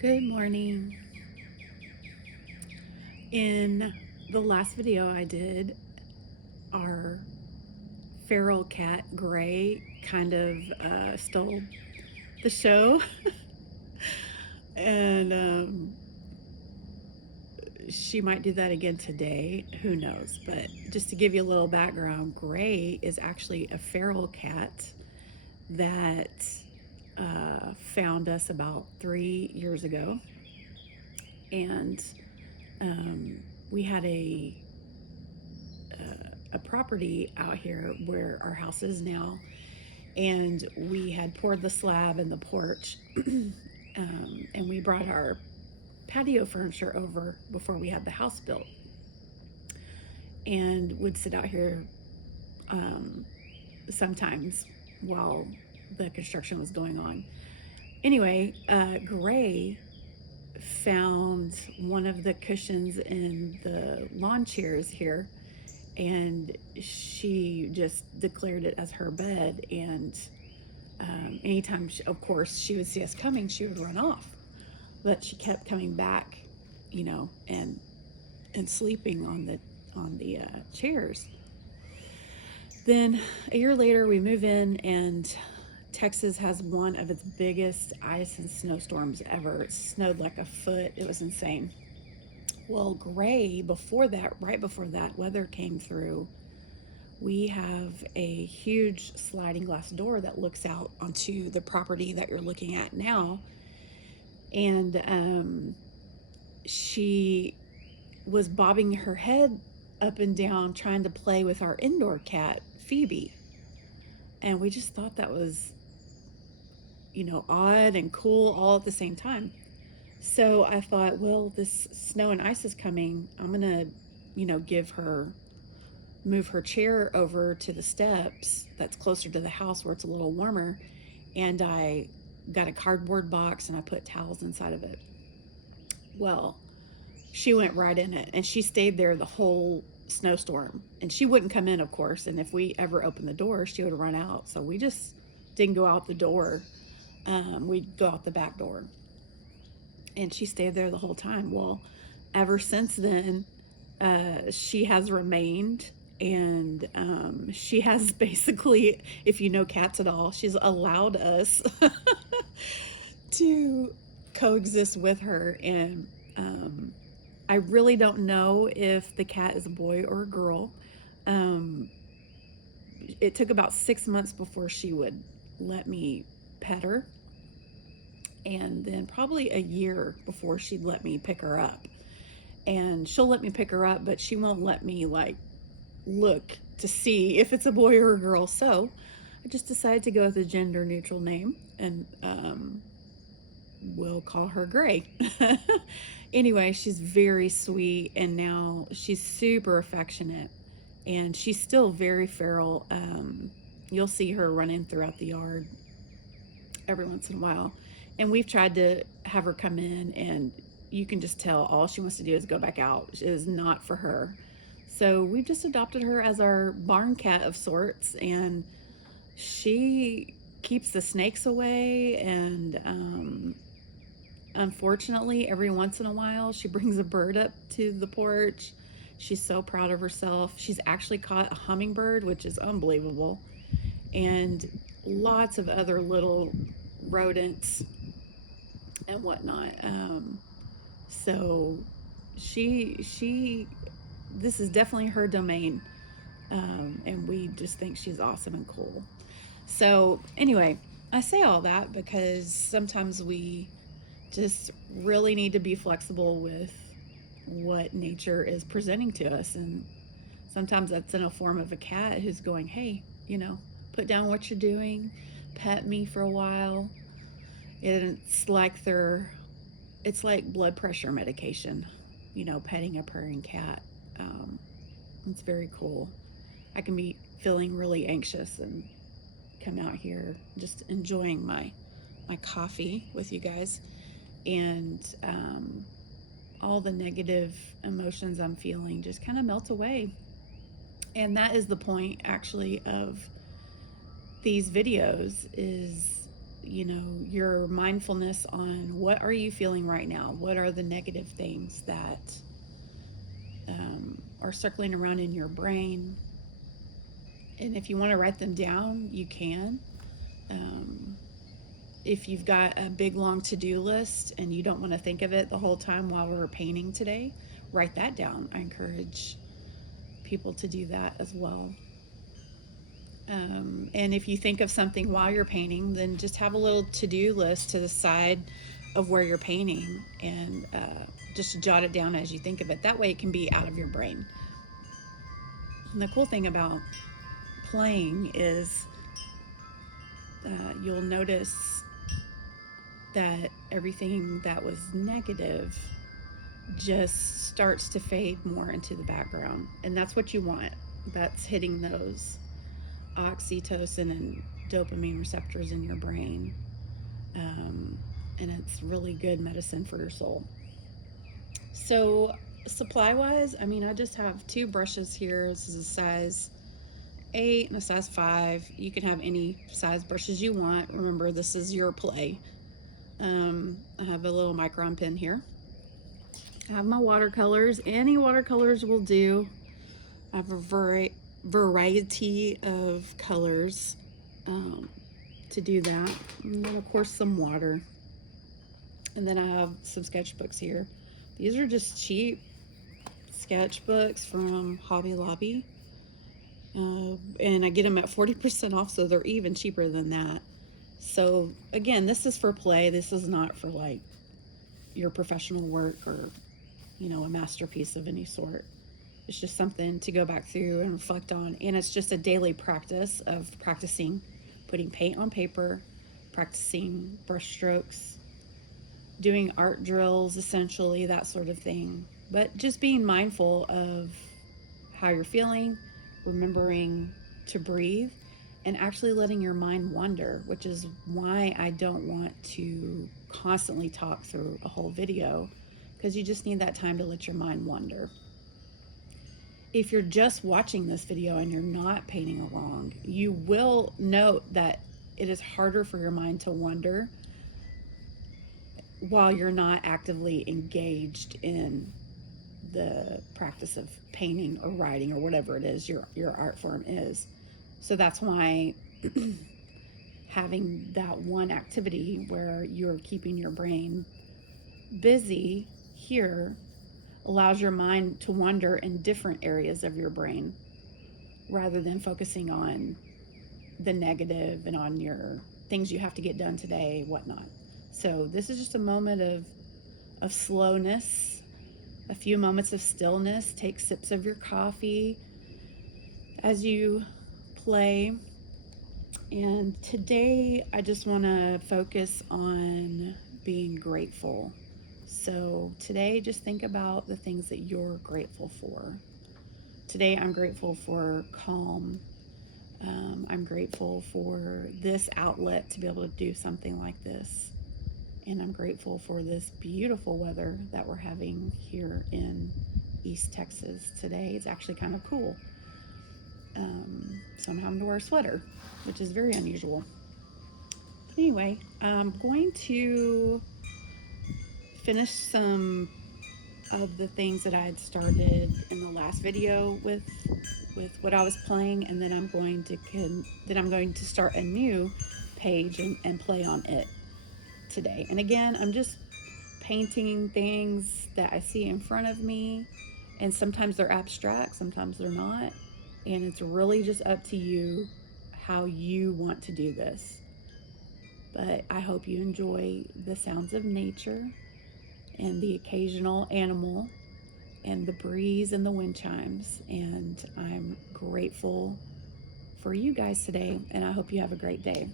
Good morning. In the last video I did, our feral cat Gray kind of stole the show, and she might do that again today. Who knows? But just to give you a little background, Gray is actually a feral cat that found us about 3 years ago, and we had a property out here where our house is now, and we had poured the slab in the porch, and we brought our patio furniture over before we had the house built, and would sit out here sometimes while the construction was going on. Anyway, Gray found one of the cushions in the lawn chairs here, and she just declared it as her bed. And anytime, of course, she would see us coming, she would run off. But she kept coming back, and sleeping on the chairs. Then a year later, we move in, and Texas has one of its biggest ice and snowstorms ever. It snowed like a foot. It was insane. Well, Gray, right before that weather came through, we have a huge sliding glass door that looks out onto the property that you're looking at now. And she was bobbing her head up and down trying to play with our indoor cat, Phoebe. And we just thought that was, odd and cool all at the same time. So I thought, well, this snow and ice is coming. I'm going to, move her chair over to the steps that's closer to the house where it's a little warmer. And I got a cardboard box and I put towels inside of it. Well, she went right in it, and she stayed there the whole snowstorm. And she wouldn't come in, of course. And if we ever opened the door, she would run out. So we just didn't go out the door. We'd go out the back door. And she stayed there the whole time. Well, ever since then, she has remained, and she has basically, if you know cats at all, she's allowed us to coexist with her. And I really don't know if the cat is a boy or a girl. It took about 6 months before she would let me pet her, and then probably a year before she'd let me pick her up. And she'll let me pick her up, but she won't let me look to see if it's a boy or a girl. So I just decided to go with a gender neutral name, and we'll call her Gray. Anyway, she's very sweet, and now she's super affectionate, and she's still very feral. You'll see her running throughout the yard every once in a while. And we've tried to have her come in, and you can just tell all she wants to do is go back out. It is not for her. So we've just adopted her as our barn cat of sorts, and she keeps the snakes away. And unfortunately, every once in a while, she brings a bird up to the porch. She's so proud of herself. She's actually caught a hummingbird, which is unbelievable, and lots of other little rodents and whatnot. So she this is definitely her domain, and we just think she's awesome and cool. So anyway, I say all that because sometimes we just really need to be flexible with what nature is presenting to us, and sometimes that's in a form of a cat who's going, hey, put down what you're doing, pet me for a while. It's like blood pressure medication, petting a purring cat. It's very cool. I can be feeling really anxious and come out here just enjoying my coffee with you guys, and all the negative emotions I'm feeling just kind of melt away. And that is the point, actually, of these videos is, your mindfulness on what are you feeling right now? What are the negative things that are circling around in your brain? And if you want to write them down, you can. Um, if you've got a big long to-do list and you don't want to think of it the whole time while we're painting today, write that down. I encourage people to do that as well. And if you think of something while you're painting, then just have a little to-do list to the side of where you're painting, and just jot it down as you think of it. That way it can be out of your brain. And the cool thing about playing is you'll notice that everything that was negative just starts to fade more into the background. And that's what you want. That's hitting those oxytocin and dopamine receptors in your brain. And it's really good medicine for your soul. So, supply wise, I mean, I just have two brushes here. This is a size 8 and a size 5. You can have any size brushes you want. Remember, this is your play. I have a little micron pen here. I have my watercolors. Any watercolors will do. I have a variety of colors to do that. And then, of course, some water. And then I have some sketchbooks here. These are just cheap sketchbooks from Hobby Lobby. And I get them at 40% off, so they're even cheaper than that. So, again, this is for play. This is not for like your professional work or, a masterpiece of any sort. It's just something to go back through and reflect on. And it's just a daily practice of practicing putting paint on paper, practicing brush strokes, doing art drills, essentially, that sort of thing. But just being mindful of how you're feeling, remembering to breathe, and actually letting your mind wander, which is why I don't want to constantly talk through a whole video, because you just need that time to let your mind wander. If you're just watching this video and you're not painting along, you will note that it is harder for your mind to wander while you're not actively engaged in the practice of painting or writing or whatever it is your art form is. So that's why having that one activity where you're keeping your brain busy here allows your mind to wander in different areas of your brain rather than focusing on the negative and on your things you have to get done today, whatnot. So this is just a moment of slowness, a few moments of stillness. Take sips of your coffee as you play. And today I just want to focus on being grateful. So today just think about the things that you're grateful for. Today I'm grateful for calm. I'm grateful for this outlet to be able to do something like this. And I'm grateful for this beautiful weather that we're having here in East Texas today. It's actually kind of cool. So I'm having to wear a sweater, which is very unusual. Anyway, I'm going to finish some of the things that I had started in the last video with what I was playing, and then I'm going to start a new page and play on it today. And again, I'm just painting things that I see in front of me, and sometimes they're abstract, sometimes they're not, and it's really just up to you how you want to do this. But I hope you enjoy the sounds of nature and the occasional animal and the breeze and the wind chimes. And I'm grateful for you guys today, and I hope you have a great day.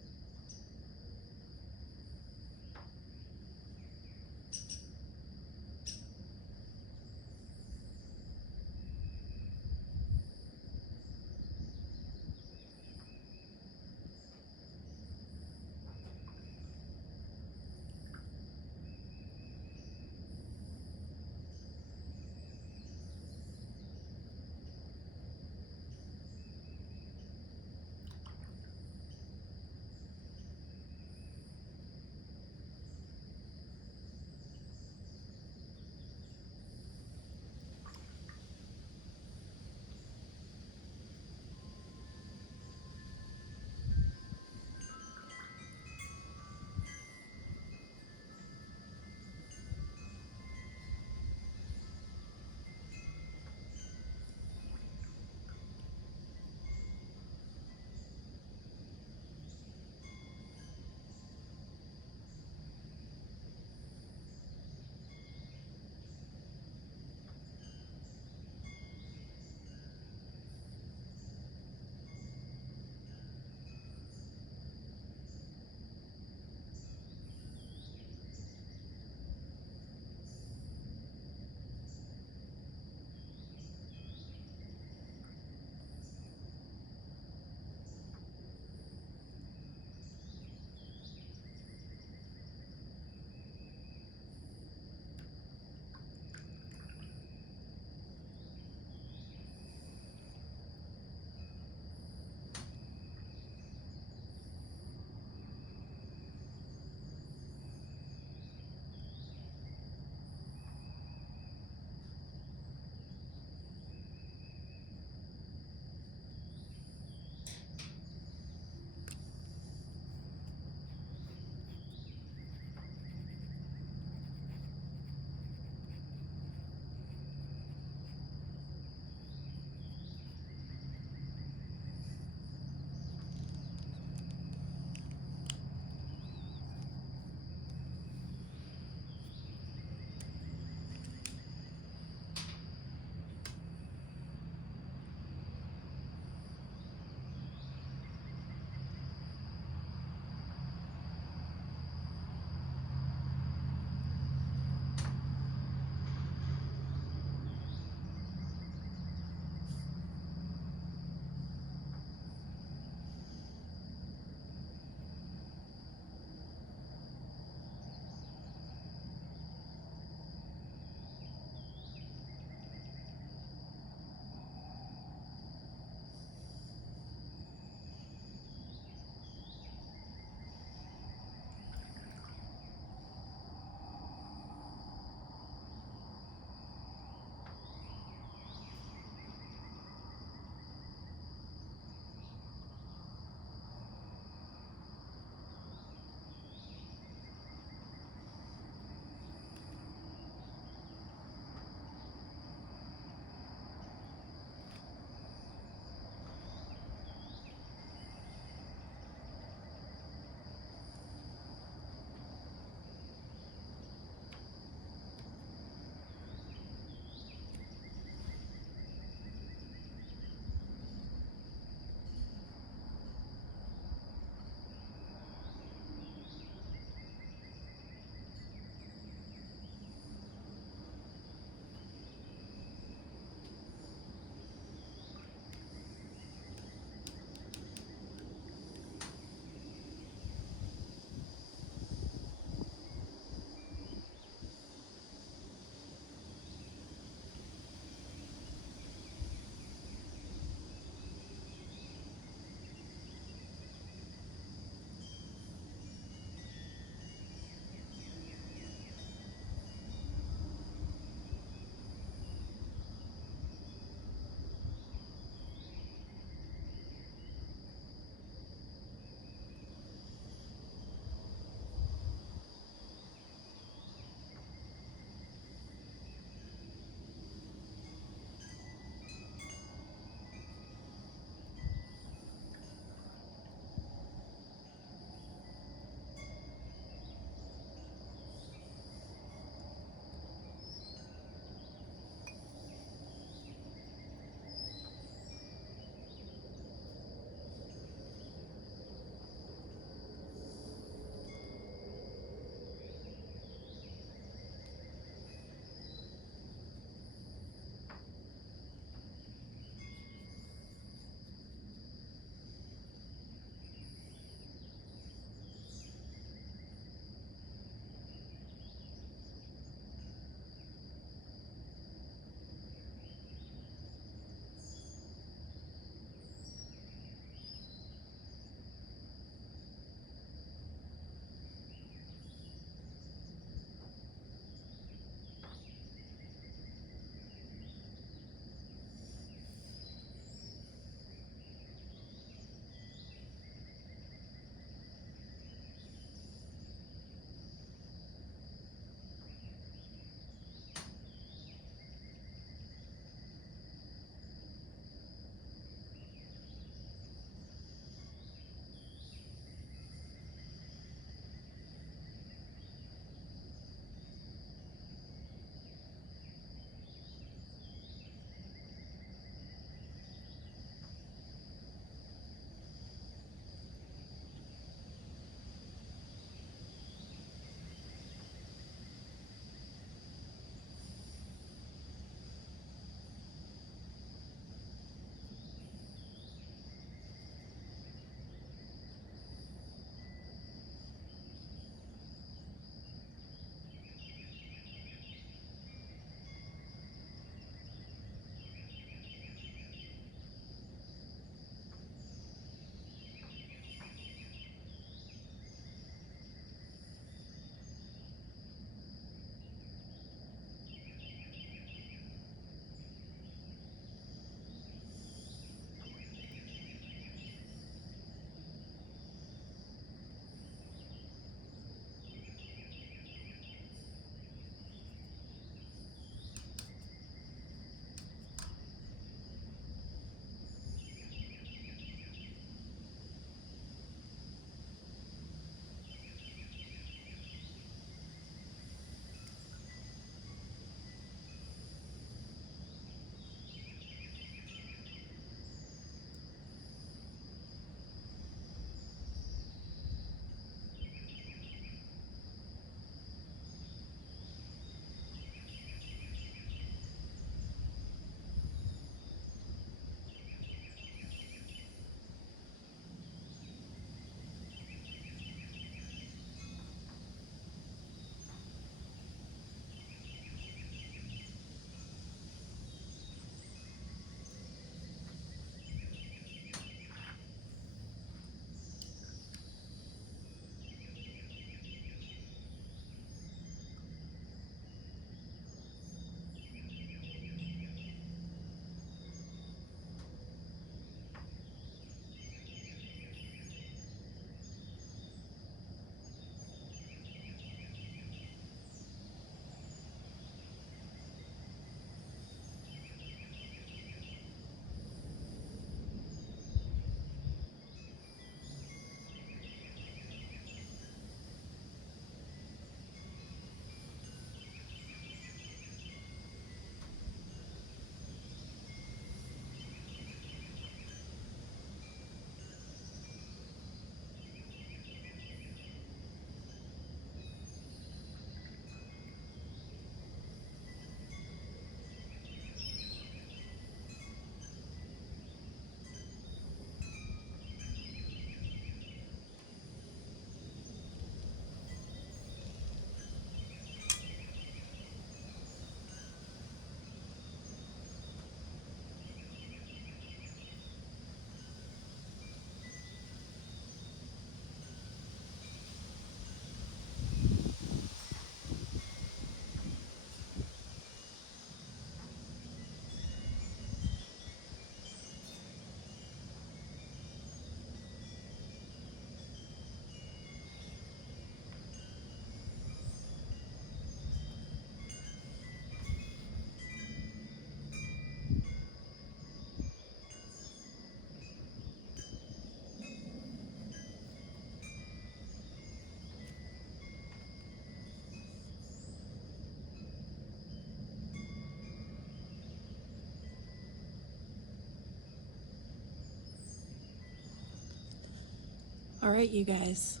All right, you guys,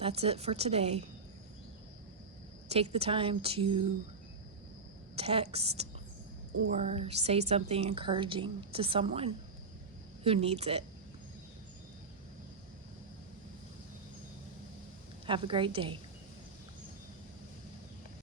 that's it for today. Take the time to text or say something encouraging to someone who needs it. Have a great day.